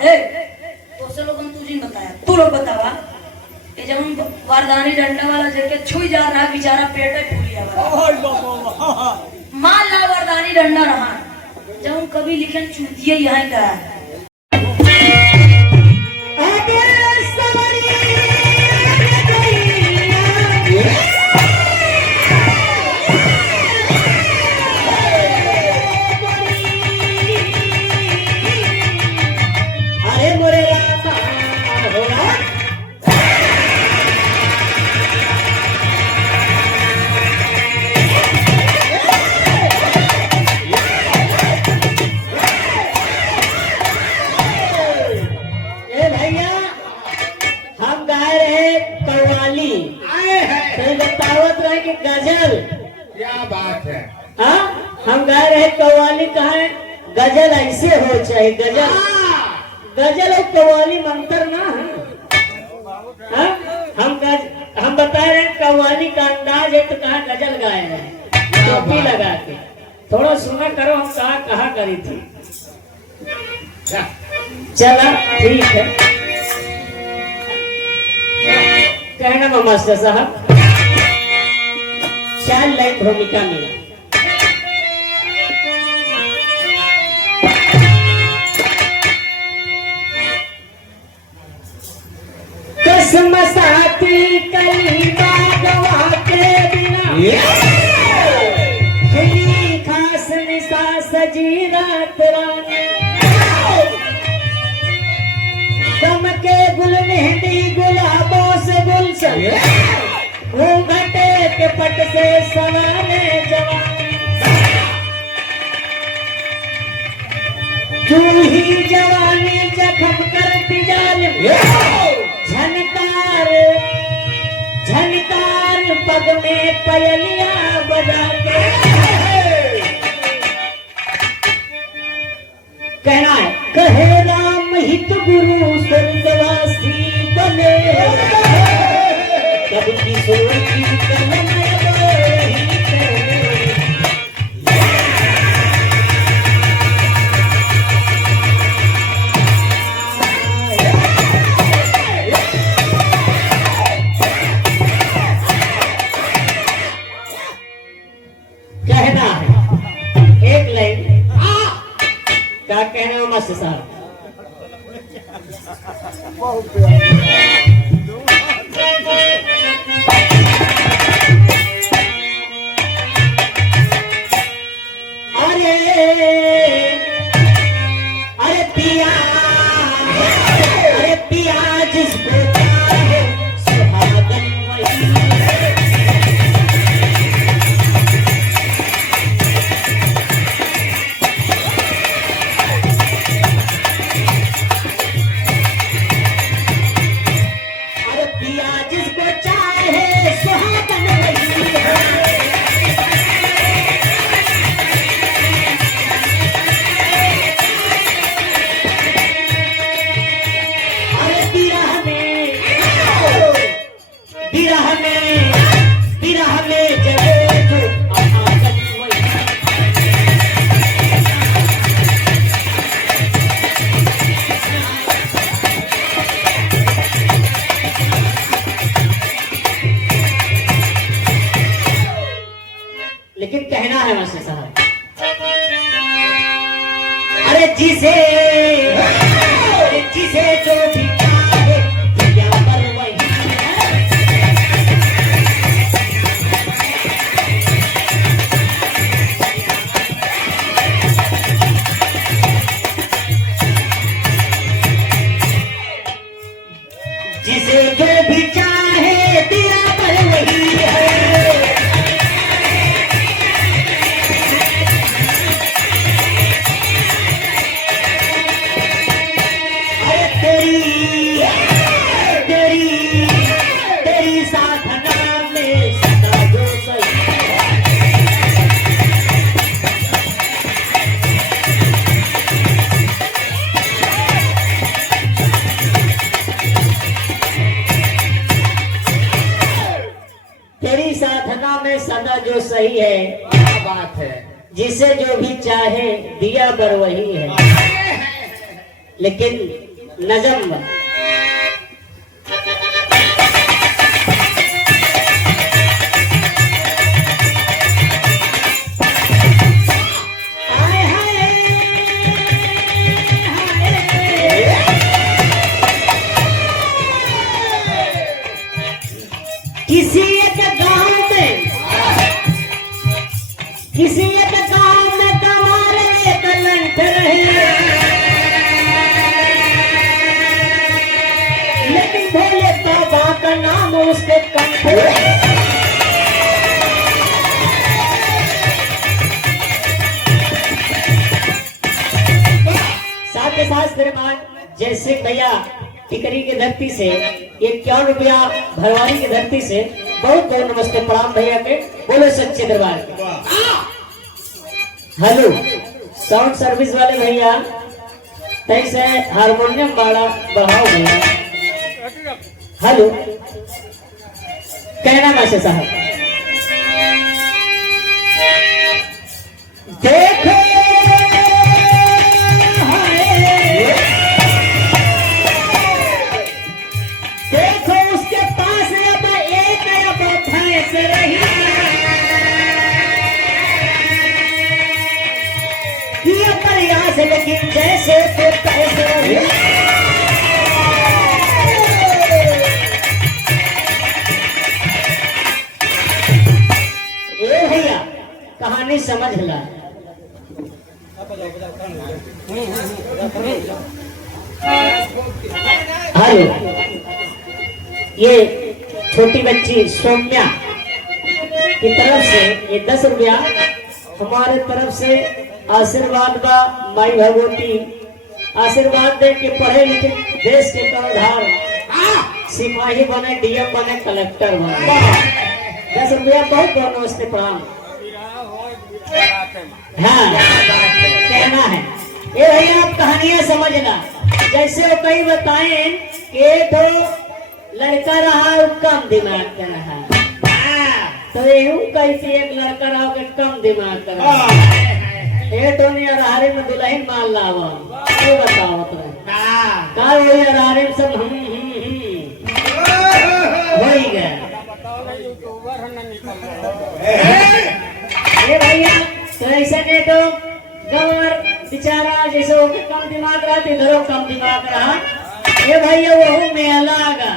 ए तो से लोगन तुझे बताया, तू लोग बतावा कि जब हम वारदानी डंडा वाला जगह छुई जा रहा बेचारा पेट फूल गया। मान ला वारदानी डंडा रहा जब हम कभी लिखन चूतिए यहाँ का गजल। क्या बात है। हाँ हम गा रहे कव्वाली कहा है गजल ऐसे हो चाहे गजल। गजल और कव्वाली मंत्र ना है। हाँ हम बता रहे हैं कव्वाली का अंदाज है तो कहा गजल गाए हैं टोपी लगा के। थोड़ा सुना करो हम कहा करी थी। चला ठीक है कहना मास्टर साहब। चार लाइन भूमिका में कसम साथी कलीमा गवा के बिना खिली खास निशा सजी रात रानी दम के गुल मेहंदी गुलाबों से गुलशन घूंघटे के पट से सवाने जवानी जूही जवानी जख्म करती जालिम झनकार झनकार पग में पयलियां बजा के। कहना है कहे राम हित गुरु स्वर्गवासी बने कब की सोची कलम कहना है एक लाइन क्या कहना मस्त साहब। लेकिन कहना है मास्टर साहब। अरे जिसे जिसे जो भी चाहे दिया पर वही जिसे जो भी चाहे दिया पर वही है। तेरी साधना में सदा जो सही है क्या बात है। जिसे जो भी चाहे दिया बर वही है। लेकिन नजम हाय हाय किसी एक गांव में कमाल एक लंठ रहे, लेकिन भोले बाबा का नाम उसके कंठ रहे। साथ के साथ श्रीमान जैसे भैया टिकरी की धरती से 51 रुपया भरवानी की धरती से बहुत बहुत नमस्ते प्रणाम भैया के, बोलो सच्चे दरबार के। हेलो साउंड सर्विस वाले भैया तैसे हारमोनियम बढ़ाओ भैया। हेलो कहना मास्टर साहब, देखो देखो उसके पास अब एक भैंस रही, किया प्रयास लेकिन जैसे तो तैसे रही। ए भैया कहानी समझ ला। हेलो ये छोटी बच्ची सौम्या की तरफ से ये 10 रुपया हमारे तरफ से आशीर्वाद बा। माई भगवती आशीर्वाद दे के पढ़े लिखे देश के कर्णधार सिपाही बने, डीएम बने, कलेक्टर बने। 10 रुपया बहुत बहुत नमस्ते प्रणाम। हाँ कहना है ये भैया आप कहानियां समझना। जैसे वो कई बताएं कि तो लड़का रहा कम दिमाग का रहा, तो यूं कहती एक लड़का रहा के कम दिमाग का रहा। ये तो नहीं अरारे में दुल्हन माल लावा, ये बताओ तो का वही अरारे में सब हो ही गया। ये भैया तो ऐसे ने तो गंवर बेचारा जैसे वो कम दिमाग रहा तो इधरों कम दिमाग रहा। ये भैया वो मेला गा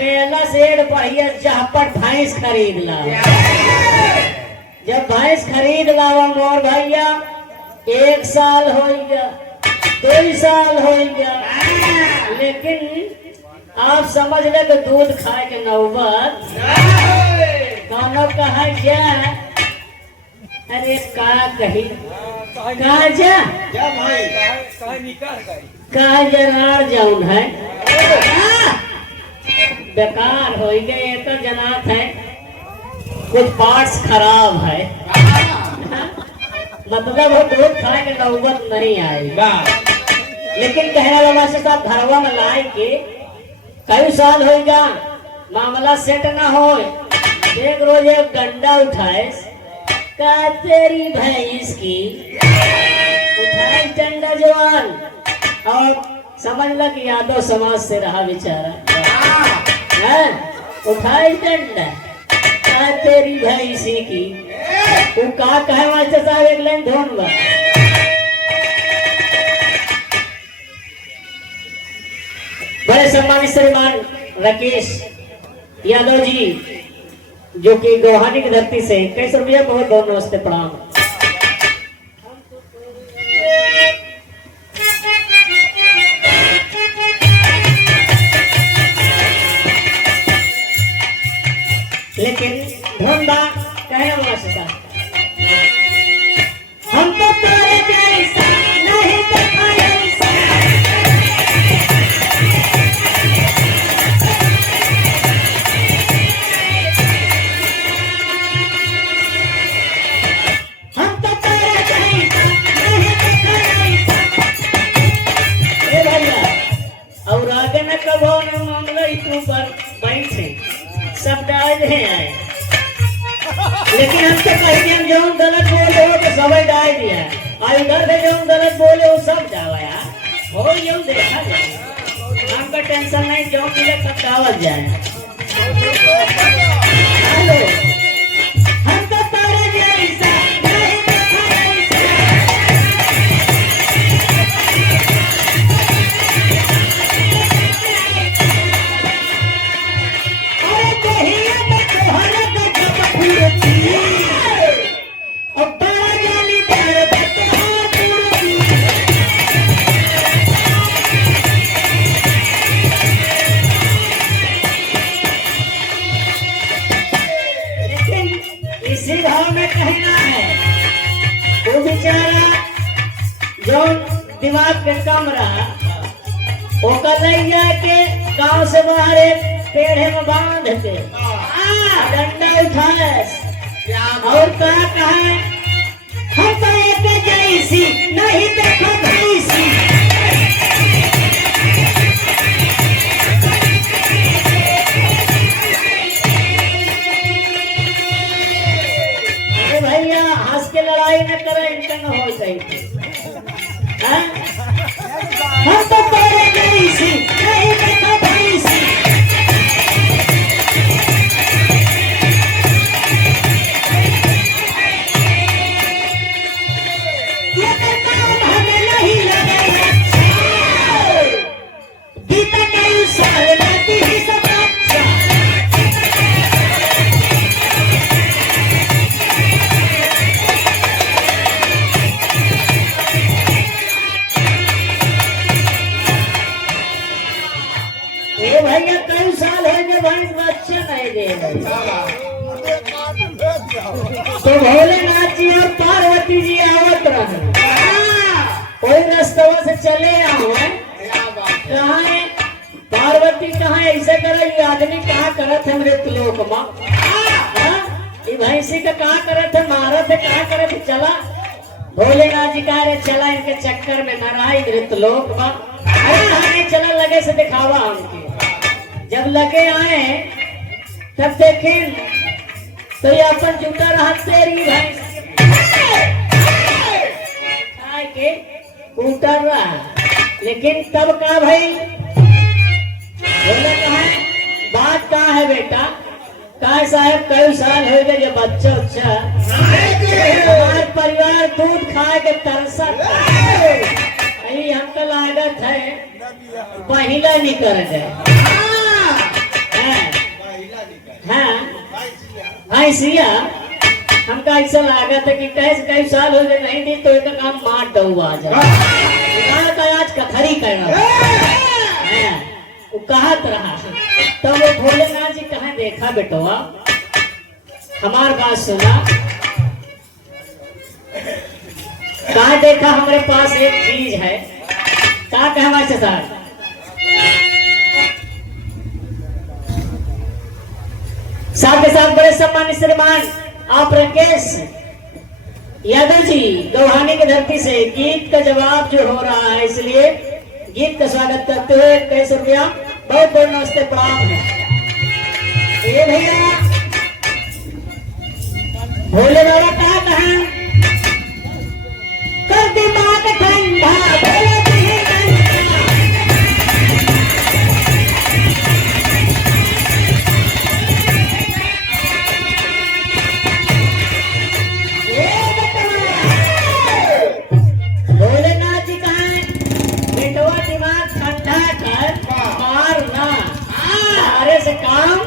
मेला से बढ़िया जहपट भैंस खरीद ला। जब भैंस खरीद लावा मोर भैया 1 साल हो गया, 2 साल हो गया, लेकिन आप समझ ले तो दूध खाए के नौबत कानो कहा जा। अरे का कही कहा जा का जनार जाऊन है बेकार हो गए तो जनात है, कुछ पार्ट्स खराब है। मतलब वो दूध खाए के नौबत नहीं आएगा। लेकिन कहने वाला से साहब घरवा में लाए के कई साल हो गया मामला सेट ना हो। एक रोज एक डंडा उठाए का तेरी भैंस की उठाए डंडा जवान और समझ ला कि यादव समाज से रहा बेचारा। उठाए डंडा का तेरी भैंसी की वो का कहे मास्टर साहब एक लाइन धोन बा। बड़े सम्मानित श्रीमान राकेश यादव जी जो कि गोहानी की धरती से 21 रुपया बहुत बहुत नमस्ते प्रणाम। लेकिन ढूंढा कहना मास्टर साहब हम तो तेरे जैसा नहीं देखा ऐसा। हम तो तेरे जैसा नहीं देखा ऐसा। ए भैया और आगे में कभो न मामला तू पर बैठे सब डाल हैं आए, लेकिन हम तो कहीं हम जो गलत बोले हो तो सब डाल दिया और इधर से जो गलत बोले वो सब जावा यार। हो यूं देखा जाए, हमका टेंशन नहीं, जो मिले तब दावत जाए। हेलो, हम तो तारे जैसा नहीं देखा ऐसा। अरे कहिया में तोहरा गजब फुर्ती, और तारा जाली दे तोहरा फुर्ती। इसी भाव में कहना है, वो बेचारा जो दिमाग पे कम रहा, वो कल जाके गांव से बाहर एक पेड़े में बांध के डंडा उठाए और कहा हम तो एक जैसी नहीं देखो भैंसी। भैया हंस के लड़ाई न करे, इनका न हो चाहिए। हम तो पहले जैसी नहीं देखो भैंसी। ये तो काम हमें नहीं लगे अच्छा, गीता कई साल रहती ही सब अच्छा। ये भैया कई साल है कि भैंस बच्चे नहीं दे रहे, तो भोलेनाथ जी और पार्वती जी आवत रहे, कोई रास्तवा से चले आए, कहाँ है पार्वती, कहाँ ऐसे करे, ये आदमी कहाँ करत है मृत लोक माँ, ये भैंसी का कहाँ करत है, मारत है कहाँ करत है। चला भोलेनाथ जी कह रहे चला, इनके चक्कर में न रहा मृत लोक माँ। अरे चला, लगे से दिखावा हमके। जब लगे आए तब देखें तो ये अपन जुटा रहा तेरी भैंस खाए के उतर रहा, लेकिन तब का भाई बोले कहा बात कहाँ है बेटा, कहा साहब कई साल हो गए ये बच्चा अच्छा हमारे परिवार दूध खा के तरसा, यही हमको लागत है पहिला निकल गए। हाँ भैंसिया हमका ऐसा लागत है कि कैसे कई साल हो गए नहीं दी तो एक काम मार दो आ जाए का आज कथरी करना। वो कहत रहा तो वो भोलेनाथ जी कहा देखा बेटवा हमार बात सुना, कहा देखा हमारे पास एक चीज है, कहा कहवा सर साथ के साथ बड़े सम्मानित श्रीमान आप राकेश यादव जी गौहानी की धरती से गीत का जवाब जो हो रहा है, इसलिए गीत का स्वागत करते हुए 21 रुपया बहुत बहुत नमस्ते प्रणाम है। ये भैया भोले बाबा कहा कर दिमाग ठंडा भोले भोलेनाथ जी कहा बेटवा दिमाग ठंडा कर मारना मारे से काम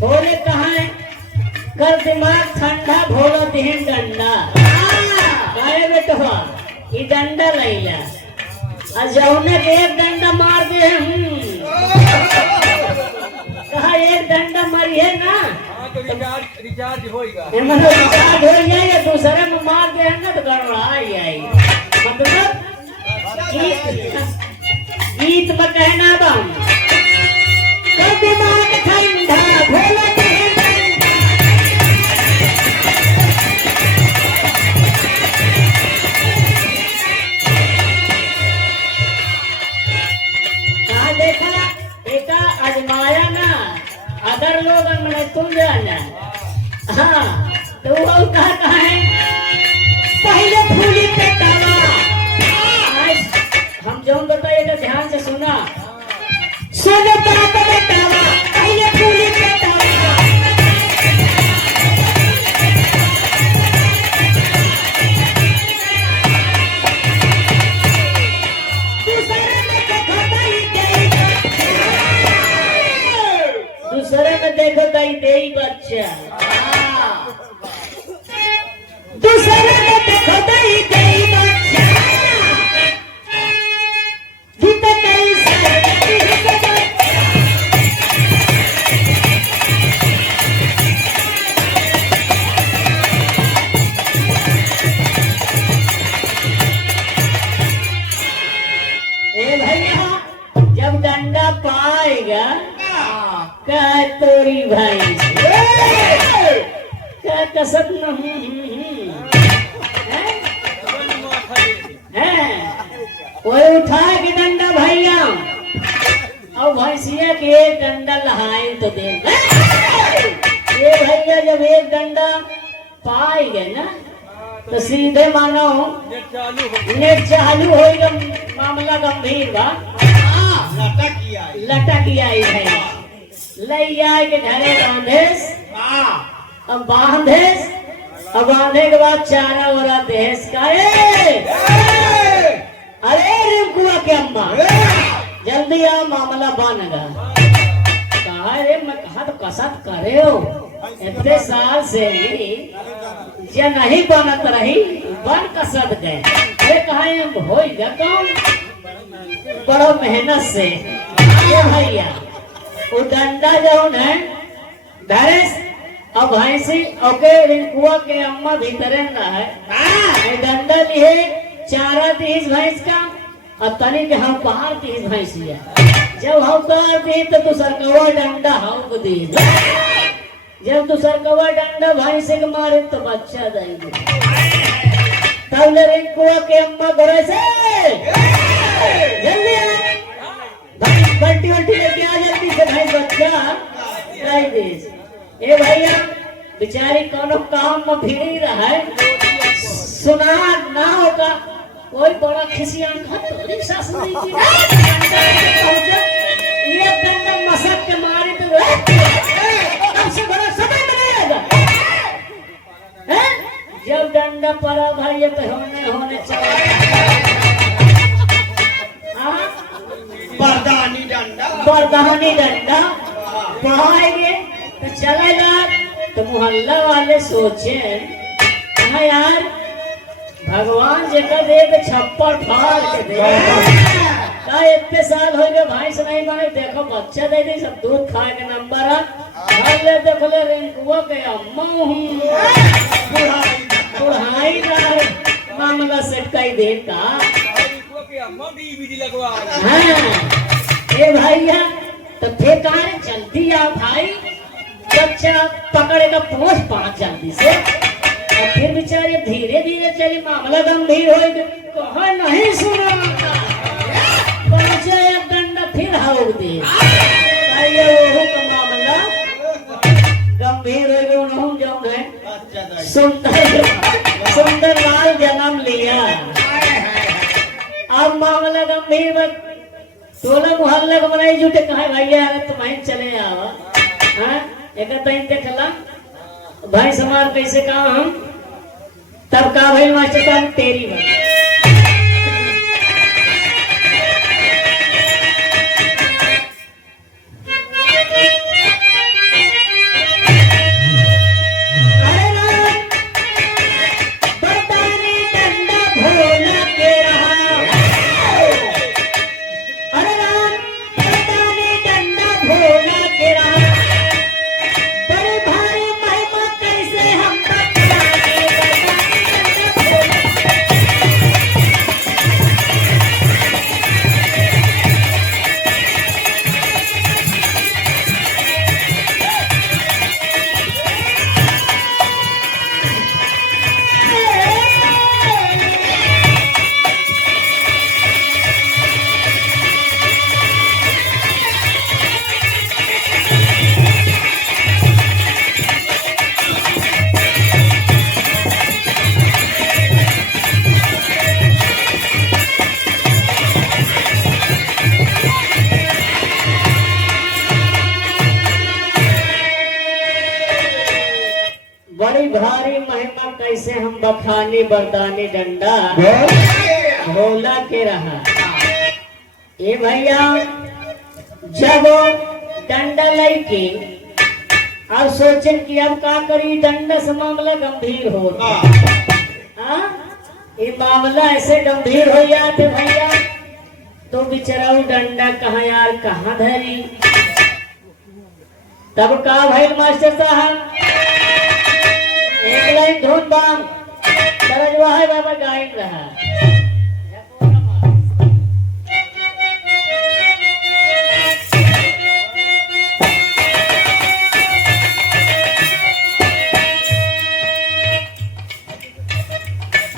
भोले कहा कर दिमाग ठंडा भोलो दिहन डंडा कहे बेटवा ये डंडा लैला जौने एक डंडा मार दे कहा एक डंडा मरिए ना रिचार्ज होएगा, रिचार्ज हो जाए या दूसरे में मार दे ना तो गड़बड़ाई आई। मतलब गीत में कहना बम कर दिमाग ठंडा भोला कहा देखा बेटा आजमाया ना अदर लोग मैंने तुम जाना। हाँ तो वो कहा है पहले फूली पे दवा गई दे बच्चा दूसरे के देखो दई गई बच्चा गीत कैसे ए भैया जब डंडा पाएगा का तोरी भाई क्या कसक कोई उठाए कि डंडा भैया और भैंसिया के एक डंडा लहाए तो दे ये भैया जब एक डंडा पाएगा ना तो सीधे मानो नेट चालू होएगा मामला गंभीर बा लटक आई है लई आए के घरे बांधेस अब बांधे के बाद चारा वाला देश का अरे रिंकुआ के अम्मा जल्दी आ मामला बनेगा कहा रे मैं कहा तो कसत करे हो इतने साल से भी जे नहीं बनत रही बन कसत गए अरे कहा होगा कौन बड़ो मेहनत से ये भैया वो डंडा जौन है धरेस अब भैंसी ओके रिंकुआ के अम्मा भीतरे न है डंडा लिए चारा तीस भैंस का और तनी के हम बाहर तीस भैंसिया जब हम बाहर दी तो दूसर कवा डंडा हम दी जब दूसर कवा डंडा भैंसे के मारे तो बच्चा देंगे तब रिंकुआ के अम्मा करे से जल्दी बल्टी वल्टी लेके आ जल्दी से भाई बच्चा नहीं दे ए भैया बेचारी कोनो काम में भिड़ी रहा है सुना ना होगा कोई बड़ा खिसियान खत सास नहीं की ये डंडा मसक के मारे तो सबसे बड़ा समय बनाएगा हैं जब डंडा पड़ा भाई तो होने चला बरदानी डंडा पढ़ाएंगे तो चलेगा तो मोहल्ला वाले सोचे हाँ यार भगवान जेकर दे तो छप्पर फाड़ के दे का इतने साल हो गए भाई से नहीं माने देखो बच्चा दे दी सब दूध खाए के नंबर है ले देखो ले रिंकुआ के अम्मा बुढ़ाई मामला सेट का ही दे का ये भैया तो बेकार जल्दी आ भाई बच्चा पकड़ेगा पहुंच पाँच जल्दी से और फिर बेचारे धीरे धीरे चली मामला गंभीर हो कहा नहीं सुना पहुंचे एक डंडा फिर हाउक दे भैया वो का मामला गंभीर हो गया उन्होंने जो है सुंदर लाल जन्म लिया अब मामला गंभीर टोला मोहल्ला को बनाई जुटे कहा भैया तुम्हें चले आवा हाँ एक देखला भाई समार कैसे कहा हम तब का भाई मास्टर तेरी बात भारी महिमा कैसे हम बखानी बरदानी डंडा भोला के रहा। ये भैया जब डंडा लेके और सोचन कि अब का करी, डंडा से मामला गंभीर हो ये मामला ऐसे गंभीर हो जाते भैया, तो बिचराऊ डंडा कहाँ यार कहाँ धरी। तब का भाई मास्टर साहब एक लाइन धुन बाम सरजवा है बाबा गायन रहा।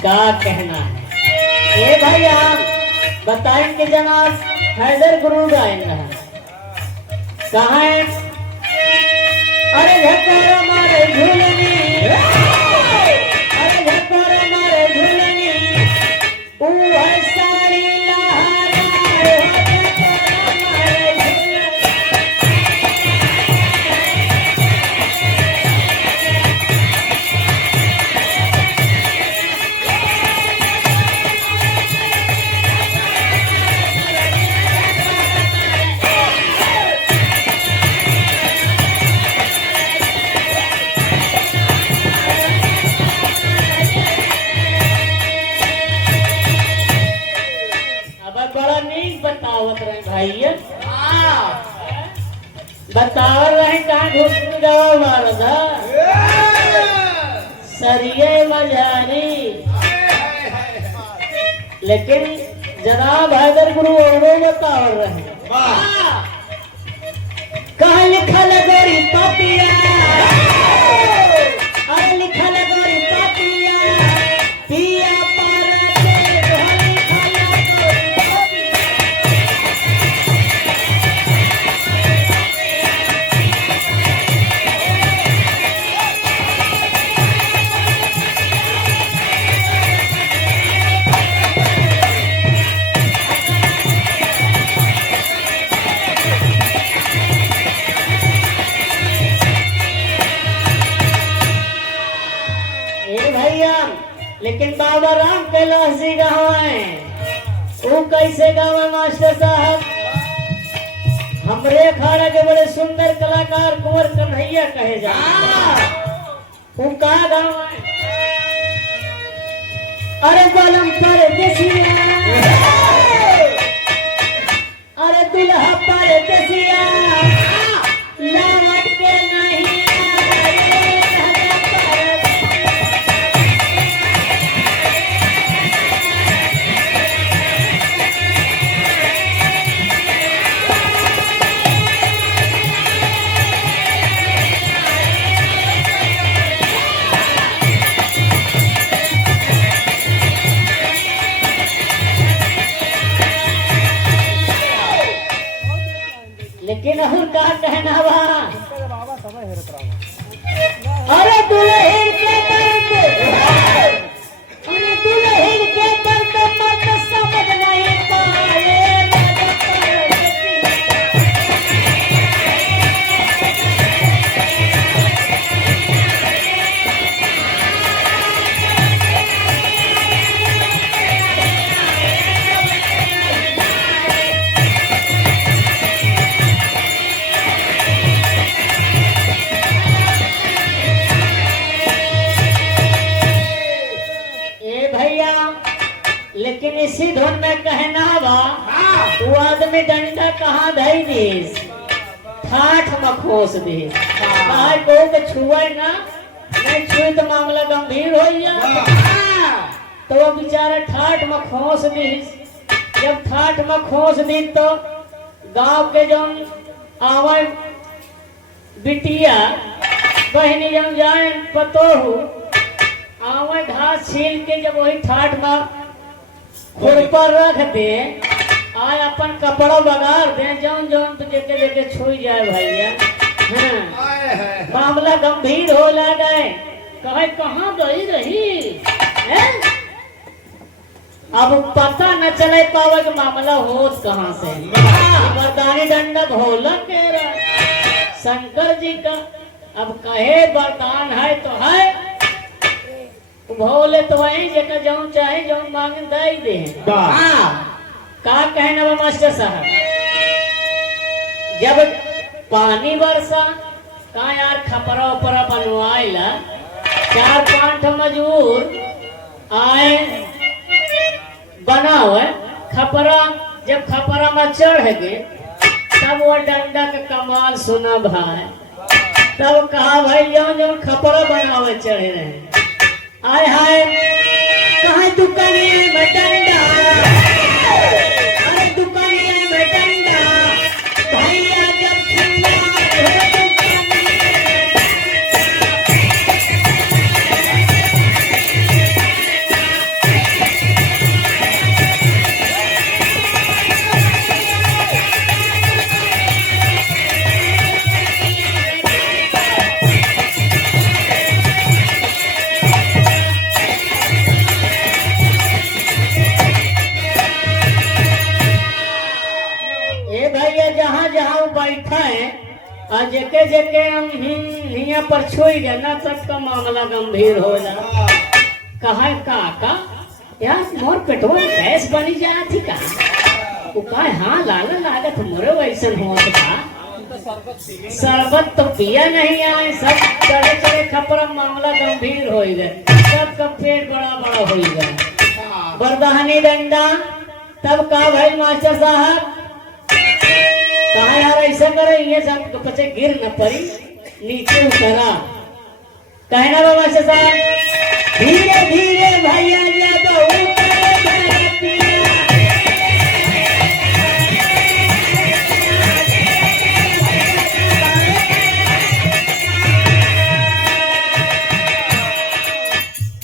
क्या कहना है ये भाई, आप बताएं कि जनाब हैदर गुरु गायन रहा कहाँ है। अरे झकोरा मारे झूलनी, अरे झकोरा मारे झूलनी, ऊ है सारी लहराए, झकोरा मारे झूलनी। बड़ा नीक बतावत रहे भैया, बतावर रहे कहाँ घुस जाओ मारदा सरिये मजारी। लेकिन जनाब हैदर गुरु और बतावर रहे कहाँ लिखल गोरी पापिया, अरे लिखल गोरी पापिया, पिया पारा के ढोली खाला गोरी पापिया। ए भैया, लेकिन बाबा राम कैलाश जी गाँव है, वो कैसे गाँव है मास्टर साहब। हमरे अखाड़ा के बड़े सुंदर कलाकार कुंवर कन्हैया कहे जाते, वो का गाँव है। अरे बलम पर देसिया, अरे दुल्हा पर देसिया, लौट के नहीं आए, लेकिन और का कहना बा। अरे दुल्हन के दर्द, अरे दुल्हन के दर्द मत समझ नहीं पाए, लेकिन इसी धुन में कहना बा, वो आदमी डंडा कहाँ धई दीस, ठाठ में खोस दीस। को छुए ना, नहीं छुए तो मामला गंभीर हो गया। तो वो बेचारा ठाठ में खोस दीस। जब ठाठ में खोस दी तो गांव के जो आवे बिटिया बहनी जब जाए पतोहू आवे घास छील के, जब वही ठाठ में खुर पर रख दे, आय अपन कपड़ा बगाड़ दे, जौन जौन तो जेके जेके छुई जाए भैया। हाँ। मामला गंभीर हो लगा, कहे कहाँ गई रही है? अब पता न चले पावे कि मामला होत कहाँ से। वरदानी डंडा भोला कह रहा शंकर जी का, अब कहे वरदान है तो है, भोले तो वही जगह जाऊं चाहे जाऊं मांगे दाई दे। का कहना बा मास्टर साहब, जब पानी बरसा कहा यार खपरा उपरा बनवाइला 4-5 मजूर आए बनाओ खपरा। जब खपरा में चढ़ गए तब वो डंडा का कमाल सुना भाई। तब कहा भाई जो खपरा बनावे चढ़े रहे आए हाय कहा दुकानिया में डंडा, अरे दुकानिया में डंडा भैया जब जहाँ जहाँ बैठा है और जेके जेके हम हिया पर छोड़ गए ना तब का मामला गंभीर हो जा। कहा काका यार मोर पेटवा गैस बनी जा थी का हाँ लाला लागत मोरे वैसन होत था। शरबत तो पिया नहीं आए सब चढ़े चढ़े खपरा मामला गंभीर हो गए। सबका पेट बड़ा बड़ा हो गया। बरदाहनी डंडा तब का भाई मास्टर साहब कहा यार ऐसा करे ये सब बच्चे गिर न पड़ी नीचे उतरा। कहना बाबा से साहब धीरे धीरे भैया जब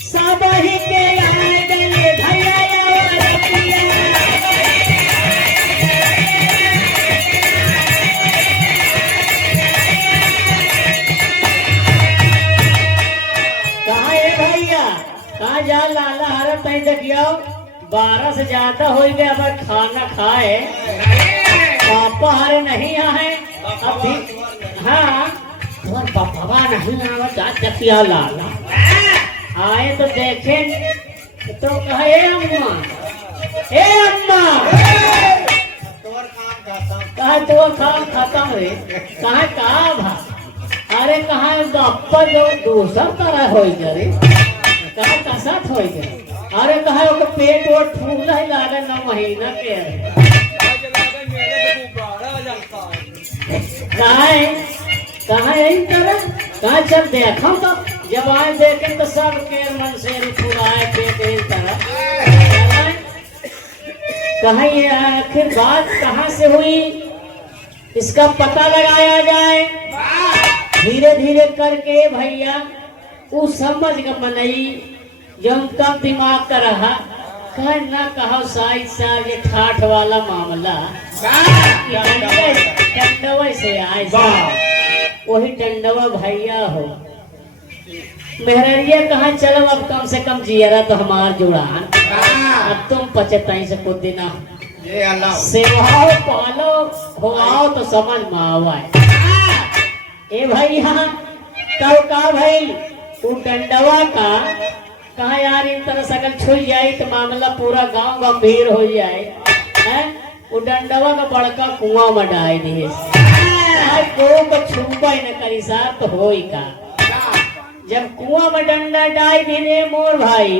सब ही के जा लाला हरा तई देखियो 12 से ज्यादा हो गए। अब खाना खाए पापा हरे नहीं आए अभी। हाँ तुम्हारे पापा नहीं आवा जा देखियो लाला आए तो देखे तो कहे ए अम्मा कहा तो काम खत्म रे कहा भा अरे कहा बापा जो दूसरा तरह हो गए कहा का साथ हो गए। अरे कहा ओके पेट और फूल ही लागा ना महीना के कहा यही तरह कहा चल देखो तो जब आए देखे तो सब के मन से फुलाए पेट इस तरह। कहा ये आखिर बात कहाँ से हुई इसका पता लगाया जाए। धीरे धीरे करके भैया वो समझ का मनई जो कम दिमाग का रहा कह ना कहो साइड साहब ये ठाठ वाला मामला डंडवा से आए वही डंडवा भैया हो मेहरिया कहा चलो अब कम से कम जियरा तो हमार जुड़ान अब तुम 75 से कुछ दिन सेवाओ पालो हो आओ तो समझ में आवा ए भैया तब का भाई तू डंडवा का कहा यार इन तरह सकल छुई जाए तो मामला पूरा गांव गंभीर हो जाए हैं। वो डंडवा का बड़का कुआं में डाल दिए को छुपा ही न करी साहब तो हो ही का। जब कुआं में डंडा डाल दिए मोर भाई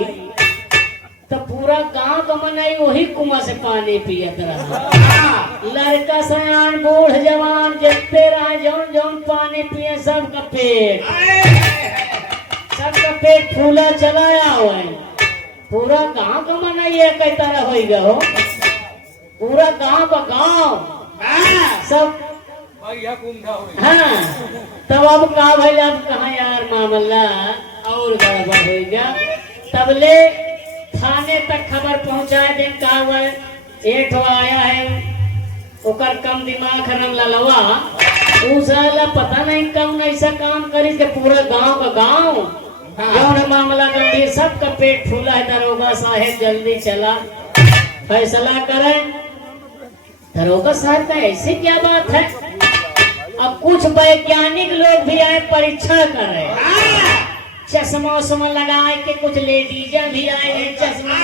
तो पूरा गांव का मनाई वही कुआं से पानी पियत रहा। लड़का सयान बूढ़ जवान जितने रहा जौन जौन पानी पिए सबका पेट फूला चलाया हुआ है। पूरा गांव का मनाई है कई तरह हो गया पूरा गांव का गांव सब हाँ। तब अब कहा भाई अब कहा यार मामला और गड़बड़ हो गया। तब ले थाने तक खबर पहुंचाए दिन कहा हुआ एक आया है ओकर कम दिमाग रंग ललवा साला पता नहीं कौन ऐसा काम करी के पूरा गांव का गांव जौन मामला गंभीर सबका पेट फूला है। दरोगा साहेब जल्दी चला फैसला करें। दरोगा साहब का ऐसी क्या बात है। अब कुछ वैज्ञानिक लोग भी आए परीक्षा कर रहे चश्मा उश्मा लगाए के कुछ लेडीज भी आए हैं चश्मा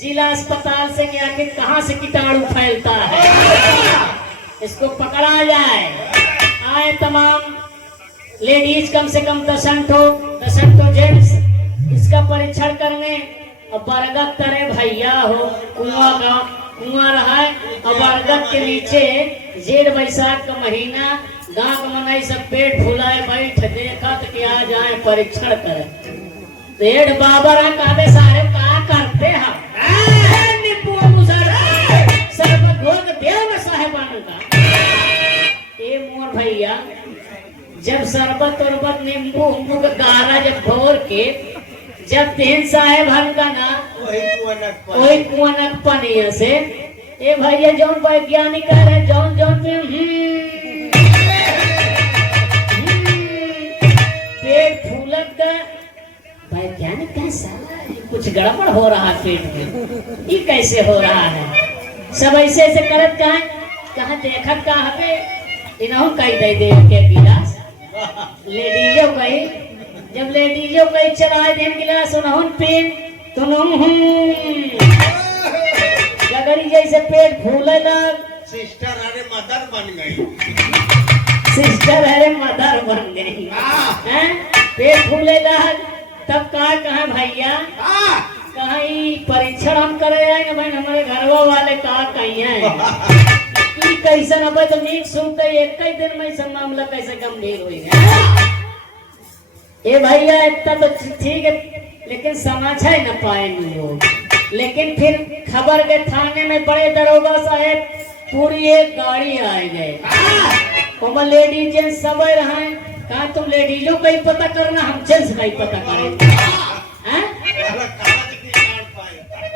जिला अस्पताल से कि कहाँ से कीटाणु फैलता है इसको पकड़ा जाए। आए तमाम लेडीज कम से कम 10 जेंट्स इसका परीक्षण करने। और बरगद तरे भैया हो कुआं रहा है और बरगद के नीचे जेठ बैसाख का महीना गाँव का मनाई सब पेट फुलाए बैठ देखा तो क्या जाए परीक्षण करे। पेड़ बाबर है काबे सारे का करते हैं मोर भैया जब शरबत उरबत नींबू उम्बू का गारा जब घोर के जब 3 साहेब हन का ना वही कुआनक पनिया से ए भैया जौन वैज्ञानिक है जौन पे पेट फूलक का वैज्ञानिक कैसा कुछ गड़बड़ हो रहा है पेट में ये कैसे हो रहा है। सब ऐसे करत कहाँ देखत कहाँ पे इन्हों कही दे के गिलास लेडीजों कही जब लेडीजों कही चलाए दे गिलास उन्हों पीन तो गगरी जैसे पेट फूले लग सिस्टर अरे मदर बन गई। सिस्टर अरे मदर बन गई हैं पेट फूले लग तब कहा भैया कहा परीक्षण हम करे आएंगे भाई हमारे घरवा वाले कहा कहीं है कैसे न तो नीक सुनते एक ही दिन में सब मामला कैसे गंभीर हुई है। ए भैया इतना तो ठीक है लेकिन समाचार न पाए लोग। लेकिन फिर खबर के थाने में बड़े दरोगा साहब पूरी एक गाड़ी आए गए लेडीज जेंट्स सब रहे कहा तुम लेडीजों का ही पता करना हम जेंट्स का ही पता करें।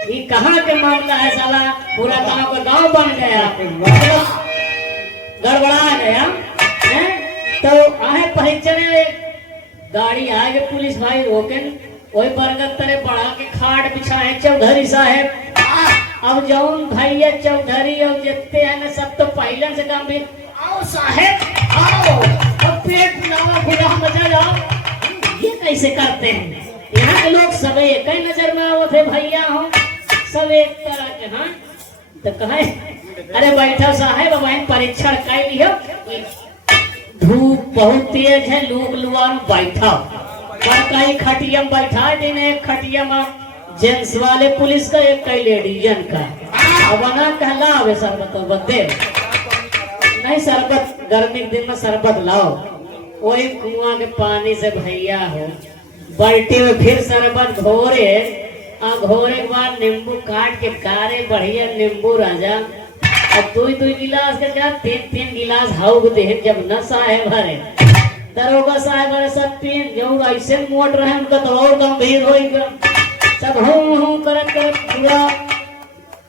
ये कहाँ के मामला है साला पूरा गांव का गांव बन गया गड़बड़ा गया है। तो आए परीक्षण गाड़ी आगे पुलिस भाई रोके वही बरगद तरह बढ़ा के खाट बिछाए चौधरी साहब। अब जौन भैया चौधरी और जितने हैं ना सब तो पहले से गंभीर आओ साहब आओ अब पेट फुलावा खुदा मचा जाओ ये कैसे करते हैं। यहाँ के लोग सब एक ही नजर में आओ थे भैया हो सब एक तरह के। हाँ तो कहे अरे बैठो साहेब अब परीक्षण कर लियो धूप बहुत तेज है लोग लुआर बैठा कई खटिया में बैठा दिन एक खटिया में जेंट्स वाले पुलिस का एक कई लेडीजन का अब ना कहला अबे शरबत दे नहीं शरबत गर्मी के दिन में शरबत लाओ वही कुआं के पानी से भैया हो बाल्टी में फिर शरबत घोरे घोरे के बाद नींबू काट के कारे बढ़िया नींबू राजा अब 2 गिलास के क्या 3 गिलास हाउ दे जब नशा है भरे दरोगा साहब अरे सब पीन जो ऐसे मोट रहे उनका तो और गंभीर होएगा सब हूं करत पूरा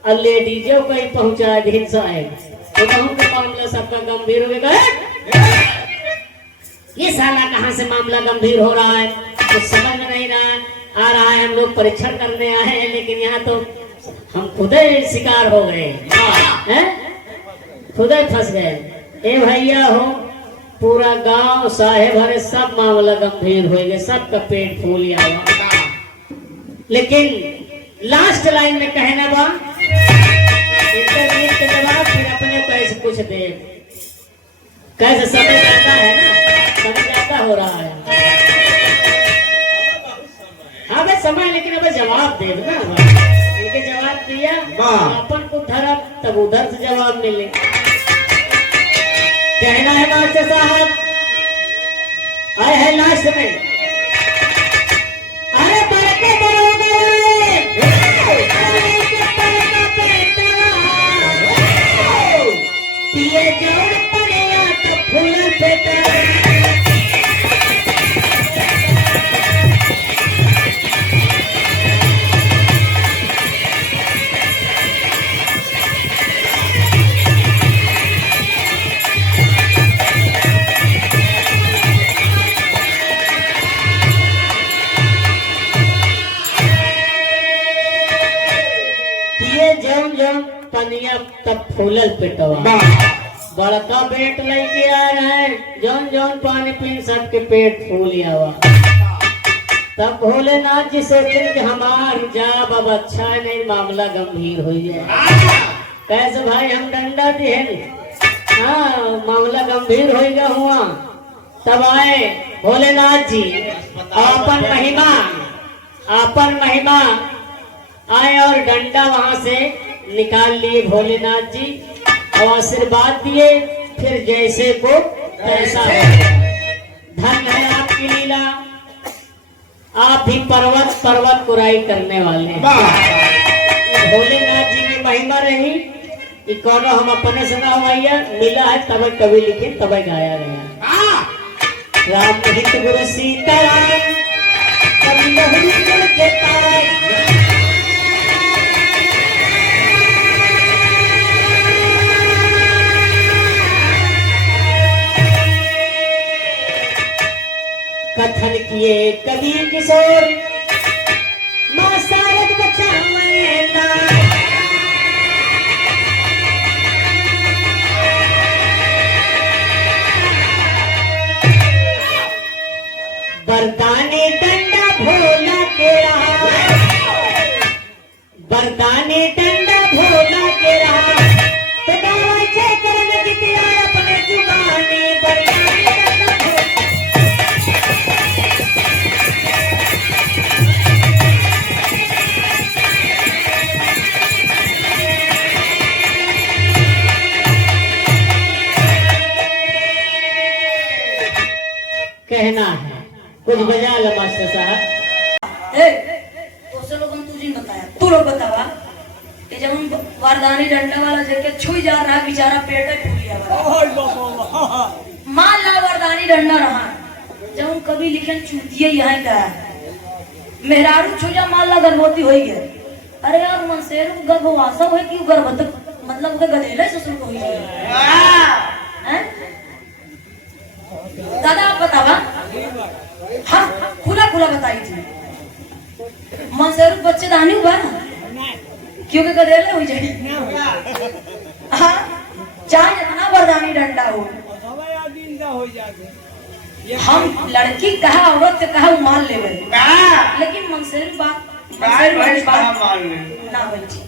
और लेडीजों को ही पहुंचा दिन साहब तो उनका मामला सबका गंभीर होएगा। ये साला कहां से मामला गंभीर हो रहा है कुछ समझ में नहीं आ रहा है। हम लोग परीक्षण करने आए हैं लेकिन यहाँ तो हम खुद ही शिकार हो गए हैं खुद ही फंस गए। ए भैया हो पूरा गांव साहेब हरे सब मामला गंभीर हो गए सबका पेट फूल गया। लेकिन लास्ट लाइन में कहना बा इंटरव्यू के जवाब फिर अपने कैसे कुछ दे कैसे समय जाता है ना समय ज्यादा हो रहा है। हाँ भाई समय लेकिन अब जवाब दे ना इनके जवाब दिया अपन को धरा तब उधर से जवाब मिले। कहना है मास्टर साहब आए है लास्ट में अरे बड़के पिए जोड़ पड़ेगा तो फूल पेटा पनिया तब फूलल पेटवा बड़का पेट लेके आ रहा है जौन जौन पानी पीन सबके पेट फूल आवा। तब भोलेनाथ जी सोचे कि हमार जाब अब अच्छा नहीं मामला गंभीर हो जाए कैसे भाई हम डंडा दिए हाँ मामला गंभीर हो गया हुआ। तब आए भोलेनाथ जी अपन महिमा आए और डंडा वहां से निकाल लिए भोलेनाथ जी और आशीर्वाद दिए। फिर जैसे को तैसा हो। धन है आपकी लीला, आप भी पर्वत कुराई करने वाले हैं। भोलेनाथ जी की महिमा रही कि कोनो हम अपने से ना हुआ मिला है तब कभी लिखे तब गाया रहा। राम हित गुरु सीताराम कभी लहरी गुण के तार। कथन किए कबीर किशोर मां शारद बचावेला। बरदानी डंडा भोला के रहा, बरदानी डंडा भोला के रहा। तो दावा जय करन जितिया अपने जुबानी बरदानी डंडा भोला। कहना है कुछ बजा लो मास्टर साहब। तो से लोगन तुझे बताया, तू लोग बतावा कि जब हम वारदानी डंडा वाला जगह छुई जा रहा बेचारा पेट फूलिया मान ला वारदानी डंडा रहा। जब हम कभी लिखन चूतिए यहाँ का मेहरारू छुजा मान ला गर्भवती हो गया। अरे यार मनसेर गर्भवासा हो कि गर्भवत मतलब गधेले ससुर को हुई है। दादा आप बतावा। हाँ खुला बताई थी मनसेर बच्चे दानी हुआ ना क्योंकि गधेले हो जाए। हाँ चाहे जितना वरदानी डंडा हो हम लड़की कहा औरत से कहा मान ले लेकिन मनसेर बात ना बैठी